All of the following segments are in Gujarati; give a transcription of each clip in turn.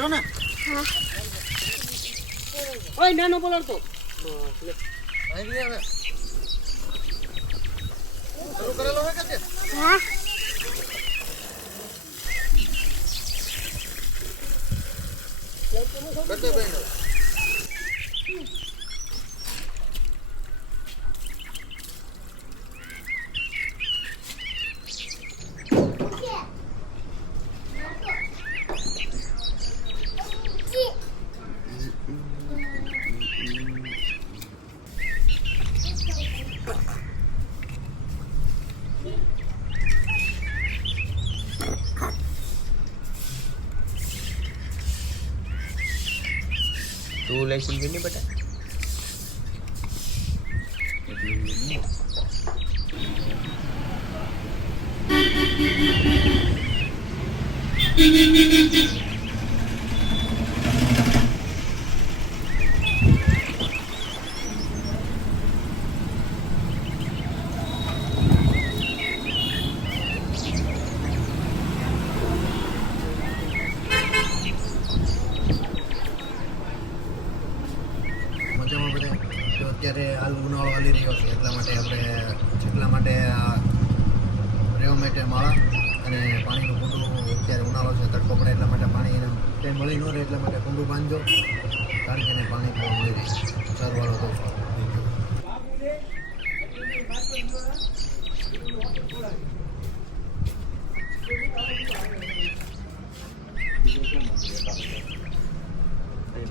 કર્યો ને હા ઓય નાનો બોલડતો અહીં ગયા હવે શરૂ કરેલો હે કે હા કરતે ભાઈ तू लेसन भी नहीं बता મજામાં બધા તો અત્યારે હાલ ઉનાળો હાલી રહ્યો છે એટલા માટે આપણે જેટલા માટે રહેવા માટે માળા અને પાણીનું કુંડું અત્યારે ઉનાળો છે તડકો પડે એટલા માટે પાણી કંઈ મળી ન રહે એટલા માટે કુંડું બાંધજો કારણ કે એને પાણી પીવા મળી રહે ચારવાળો તો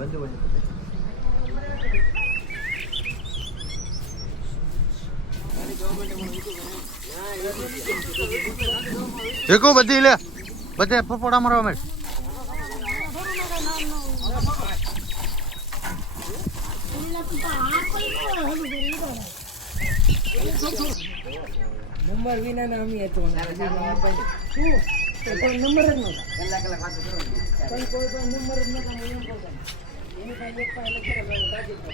बंद देखो बदी ले बदे फफोड़ा मारो में નંબર વિના ના અમે હતો કોઈ નંબર જ નહોતા કોઈ નંબર જ નહોતા એની પાસે એક પાસે લખેલો